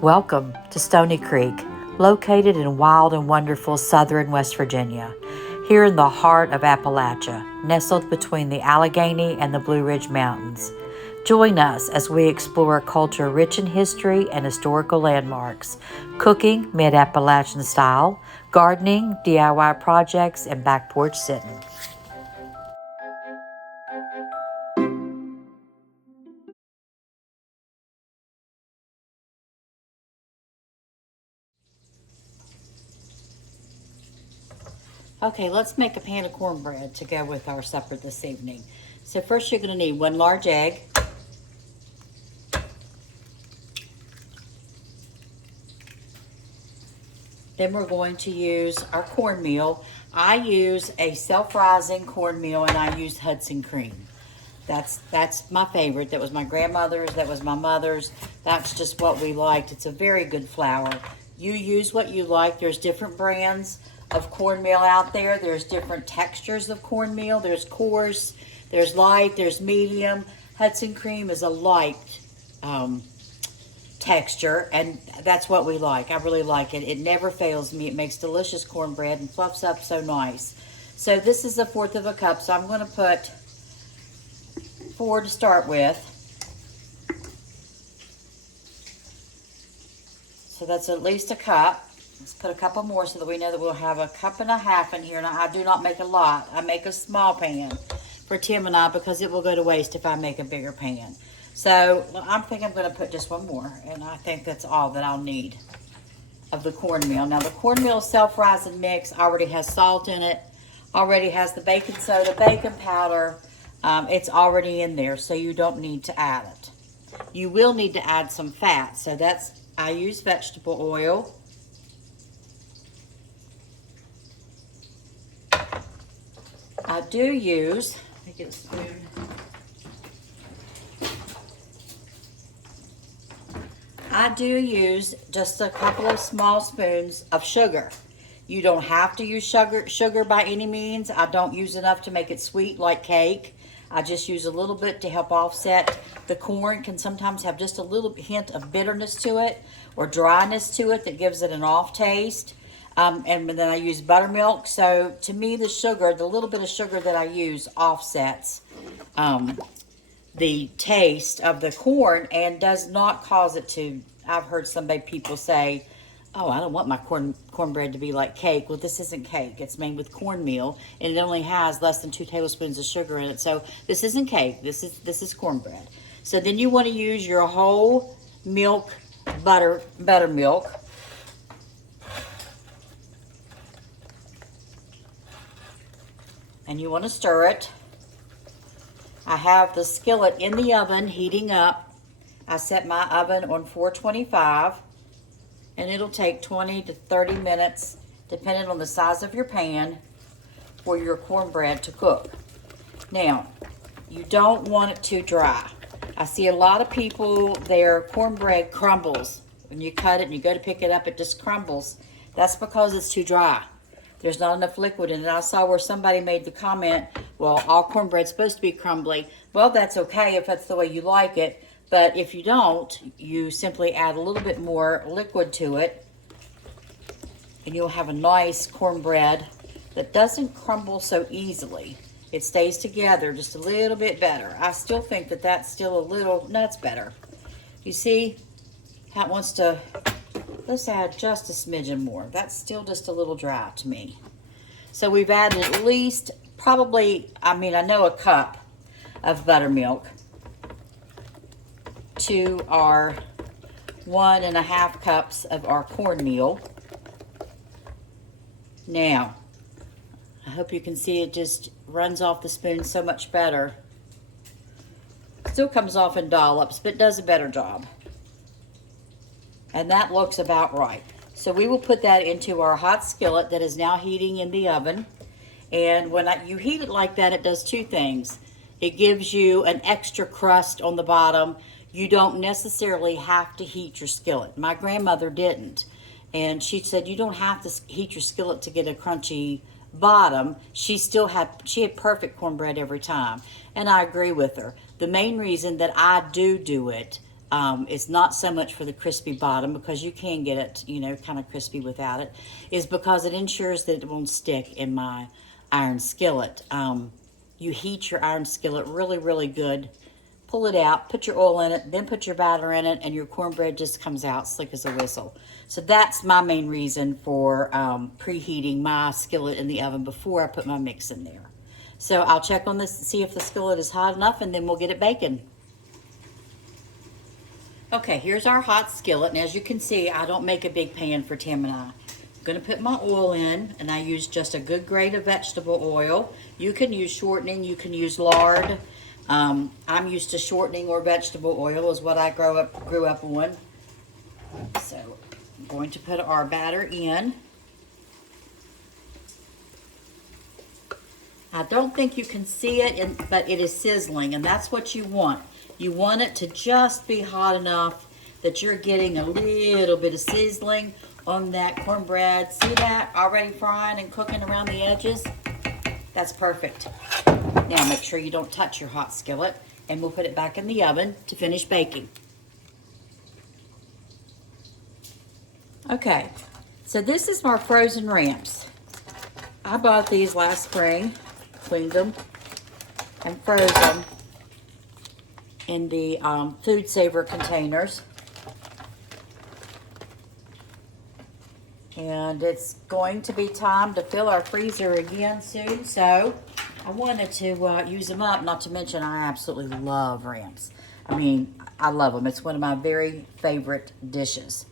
Welcome to Stony Creek, located in wild and wonderful southern West Virginia, here in the heart of Appalachia, nestled between the Allegheny and the Blue Ridge Mountains. Join us as we explore a culture rich in history and historical landmarks, cooking mid-Appalachian style, gardening, DIY projects, and back porch sitting. Okay, let's make a pan of cornbread to go with our supper this evening. So first you're going to need 1 large egg, then we're going to use our cornmeal. I use a self-rising cornmeal and I use Hudson Cream. That's my favorite. That was my grandmother's, that was my mother's. That's just what we liked. It's a very good flour. You use what you like. There's different brands of cornmeal out there. There's different textures of cornmeal. There's coarse, there's light, there's medium. Hudson Cream is a light texture, and that's what we like. I really like it. It never fails me. It makes delicious cornbread and fluffs up so nice. So this is 1/4 of a cup, so I'm going to put 4 to start with. So that's at least a cup. Let's put a couple more so that we know that we'll have 1.5 cups in here. Now, I do not make a lot. I make a small pan for Tim and I because it will go to waste if I make a bigger pan. So I think I'm going to put just 1 more, and I think that's all that I'll need of the cornmeal. Now, the cornmeal self-rising mix already has salt in it, already has the baking soda, baking powder. It's already in there, so you don't need to add it. You will need to add some fat, so I use vegetable oil. I do use, let me get a spoon. I do use just a couple of small spoons of sugar. You don't have to use sugar by any means. I don't use enough to make it sweet like cake. I just use a little bit to help offset. The corn can sometimes have just a little hint of bitterness to it or dryness to it that gives it an off taste. And then I use buttermilk. So to me, the little bit of sugar that I use offsets the taste of the corn and does not cause it to, I've heard some people say, oh, I don't want my cornbread to be like cake. Well, this isn't cake. It's made with cornmeal, and it only has less than 2 tablespoons of sugar in it. So this isn't cake. This is cornbread. So then you want to use your whole milk buttermilk. And you want to stir it. I have the skillet in the oven heating up. I set my oven on 425, and it'll take 20 to 30 minutes, depending on the size of your pan, for your cornbread to cook. Now, you don't want it too dry. I see a lot of people, their cornbread crumbles. When you cut it and you go to pick it up, it just crumbles. That's because it's too dry. There's not enough liquid in it. I saw where somebody made the comment, well, all cornbread's supposed to be crumbly. Well, that's okay if that's the way you like it. But if you don't, you simply add a little bit more liquid to it, and you'll have a nice cornbread that doesn't crumble so easily. It stays together just a little bit better. I still think that that's still a little, no, it's better. You see how it wants to, let's add just a smidgen more. That's still just a little dry to me. So we've added at least probably, I know a cup of buttermilk to our 1.5 cups of our cornmeal. Now, I hope you can see it just runs off the spoon so much better. Still comes off in dollops, but does a better job. And that looks about right. So we will put that into our hot skillet that is now heating in the oven. And when you heat it like that, it does 2 things. It gives you an extra crust on the bottom. You don't necessarily have to heat your skillet. My grandmother didn't. And she said, you don't have to heat your skillet to get a crunchy bottom. She had perfect cornbread every time. And I agree with her. The main reason that I do it is not so much for the crispy bottom, because you can get it, you know, kind of crispy without it, is because it ensures that it won't stick in my iron skillet. You heat your iron skillet really, really good. Pull it out, put your oil in it, then put your batter in it, and your cornbread just comes out slick as a whistle. So that's my main reason for preheating my skillet in the oven before I put my mix in there. So I'll check on this and see if the skillet is hot enough, and then we'll get it baking. Okay, here's our hot skillet, and as you can see, I don't make a big pan for Tim and I. I'm going to put my oil in, and I use just a good grade of vegetable oil. You can use shortening, you can use lard. I'm used to shortening or vegetable oil is what I grew up on. So I'm going to put our batter in. I don't think you can see it, but it is sizzling, and that's what you want. You want it to just be hot enough that you're getting a little bit of sizzling on that cornbread. See that? Already frying and cooking around the edges? That's perfect. Now make sure you don't touch your hot skillet, and we'll put it back in the oven to finish baking. Okay, so this is our frozen ramps. I bought these last spring, cleaned them, and froze them in the food saver containers. And it's going to be time to fill our freezer again soon, so I wanted to use them up, not to mention I absolutely love ramps. I mean, I love them. It's one of my very favorite dishes.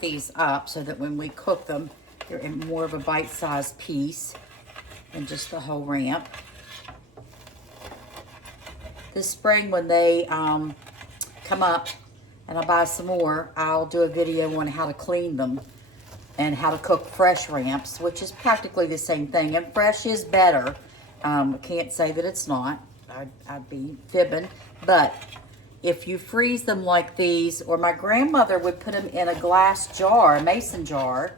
These up so that when we cook them, they're in more of a bite-sized piece than just the whole ramp. This spring when they come up and I buy some more, I'll do a video on how to clean them and how to cook fresh ramps, which is practically the same thing. And fresh is better. I can't say that it's not. I'd be fibbing. But if you freeze them like these, or my grandmother would put them in a glass jar, a mason jar,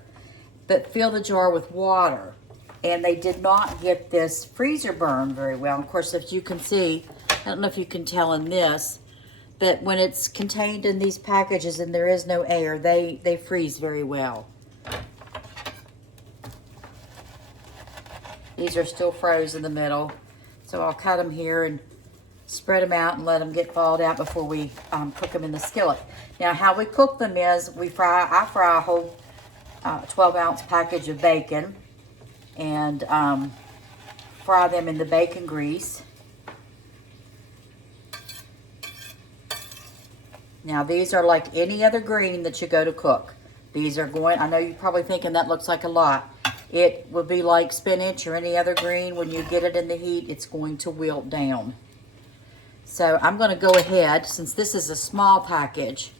but fill the jar with water. And they did not get this freezer burn very well. Of course, if you can see, I don't know if you can tell in this, but when it's contained in these packages and there is no air, they freeze very well. These are still frozen in the middle, so I'll cut them here and spread them out and let them get thawed out before we cook them in the skillet. Now, how we cook them is I fry a whole 12-ounce package of bacon and fry them in the bacon grease. Now, these are like any other green that you go to cook. These are I know you're probably thinking that looks like a lot. It will be like spinach or any other green. When you get it in the heat, it's going to wilt down. So I'm going to go ahead, since this is a small package,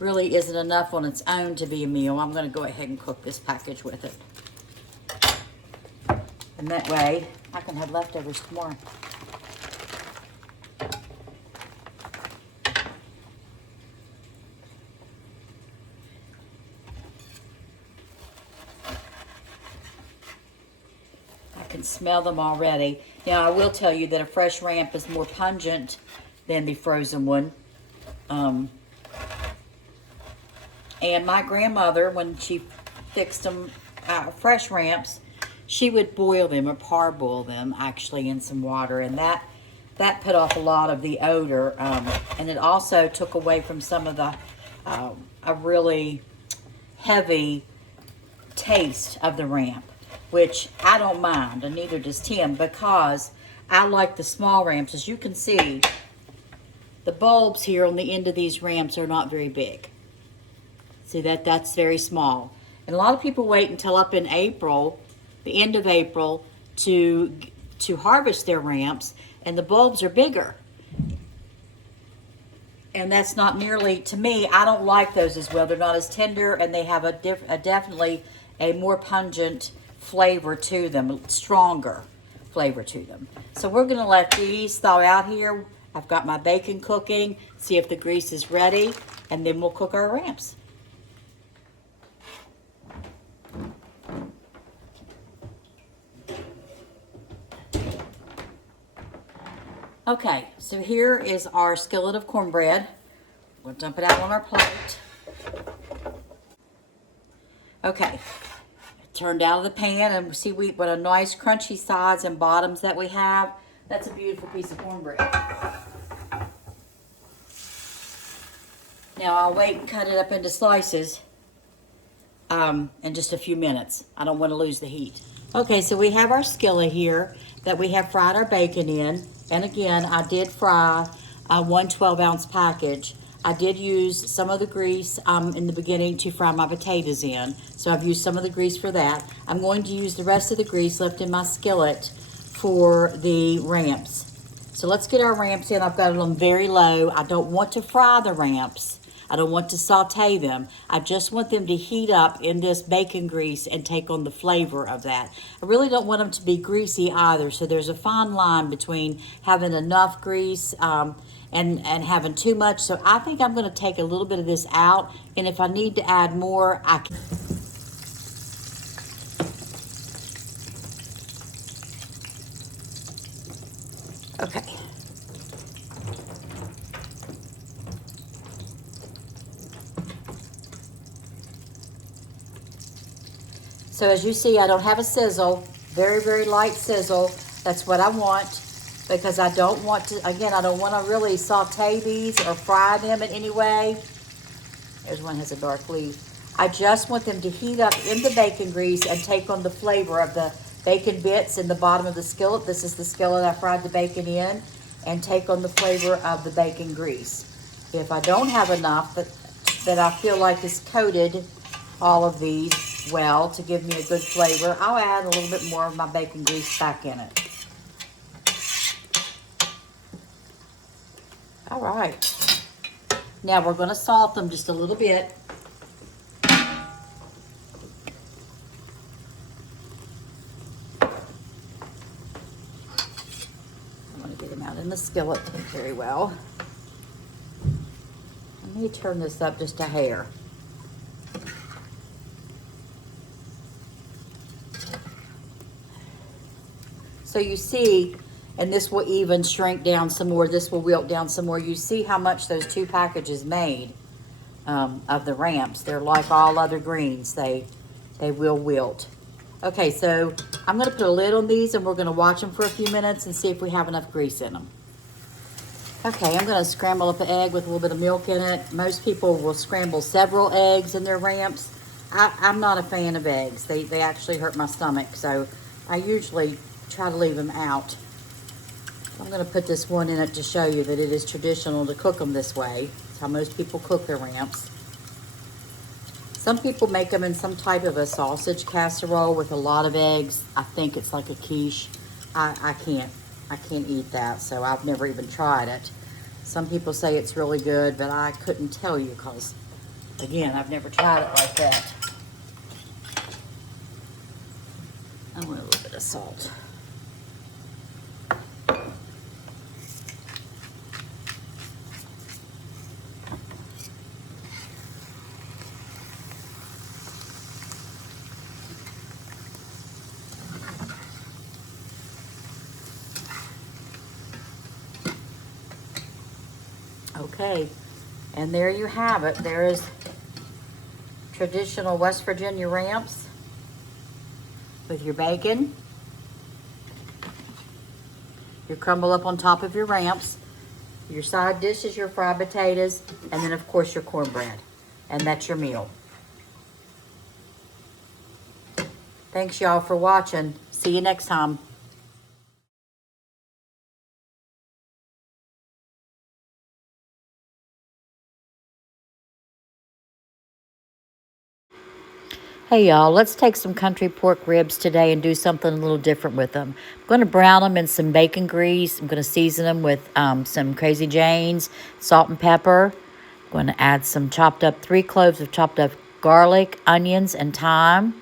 really isn't enough on its own to be a meal. I'm going to go ahead and cook this package with it. And that way, I can have leftovers tomorrow. Can smell them already. Now, I will tell you that a fresh ramp is more pungent than the frozen one. And my grandmother, when she fixed them, fresh ramps, she would boil them or parboil them actually in some water, and that put off a lot of the odor, and it also took away from some of the a really heavy taste of the ramp, which I don't mind, and neither does Tim, because I like the small ramps. As you can see, the bulbs here on the end of these ramps are not very big. See that's very small. And a lot of people wait until up in April, the end of April, to harvest their ramps, and the bulbs are bigger. And that's not nearly, to me, I don't like those as well. They're not as tender, and they have definitely a more pungent flavor to them, stronger flavor to them. So we're going to let these thaw out here. I've got my bacon cooking, see if the grease is ready, and then we'll cook our ramps. Okay, so here is our skillet of cornbread. We'll dump it out on our plate. Okay, turned out of the pan, and see what a nice crunchy sides and bottoms that we have. That's a beautiful piece of cornbread. Now I'll wait and cut it up into slices in just a few minutes. I don't want to lose the heat. Okay, so we have our skillet here that we have fried our bacon in. And again, I did fry one 12-ounce package. I did use some of the grease in the beginning to fry my potatoes in. So I've used some of the grease for that. I'm going to use the rest of the grease left in my skillet for the ramps. So let's get our ramps in. I've got it on very low. I don't want to fry the ramps. I don't want to saute them. I just want them to heat up in this bacon grease and take on the flavor of that. I really don't want them to be greasy either. So there's a fine line between having enough grease and having too much. So I think I'm going to take a little bit of this out. And if I need to add more, I can. Okay. So as you see, I don't have a sizzle, very, very light sizzle. That's what I want because I don't want to, again, I don't want to really saute these or fry them in any way. There's one that has a dark leaf. I just want them to heat up in the bacon grease and take on the flavor of the bacon bits in the bottom of the skillet. This is the skillet I fried the bacon in, and take on the flavor of the bacon grease. If I don't have enough that I feel like is coated all of these well to give me a good flavor, I'll add a little bit more of my bacon grease back in it. All right. Now we're going to salt them just a little bit. I'm going to get them out in the skillet very well. Let me turn this up just a hair. So you see, and this will even shrink down some more. This will wilt down some more. You see how much those two packages made of the ramps. They're like all other greens. They will wilt. Okay, so I'm going to put a lid on these, and we're going to watch them for a few minutes and see if we have enough grease in them. Okay, I'm going to scramble up an egg with a little bit of milk in it. Most people will scramble several eggs in their ramps. I'm not a fan of eggs. They actually hurt my stomach, so I usually try to leave them out. I'm going to put this one in it to show you that it is traditional to cook them this way. It's how most people cook their ramps. Some people make them in some type of a sausage casserole with a lot of eggs. I think it's like a quiche. I can't eat that, so I've never even tried it. Some people say it's really good, but I couldn't tell you because, again, I've never tried it like that. I want a little bit of salt. Okay, and there you have it. There is traditional West Virginia ramps with your bacon, your crumble up on top of your ramps, your side dish is your fried potatoes, and then of course your cornbread. And that's your meal. Thanks y'all for watching. See you next time. Hey y'all, let's take some country pork ribs today and do something a little different with them. I'm going to brown them in some bacon grease. I'm going to season them with some Crazy Jane's, salt and pepper. I'm going to add some 3 cloves of chopped up garlic, onions, and thyme.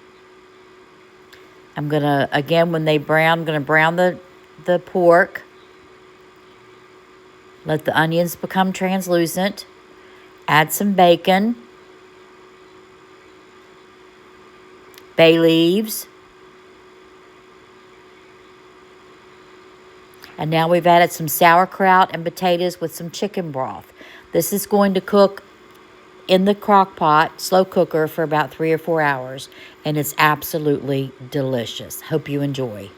I'm going to, again, when they brown, I'm going to brown the pork. Let the onions become translucent. Add some bacon. Bay leaves, And now we've added some sauerkraut and potatoes with some chicken broth. This is going to cook in the crock pot, slow cooker, for about 3 or 4 hours. And it's absolutely delicious. Hope you enjoy.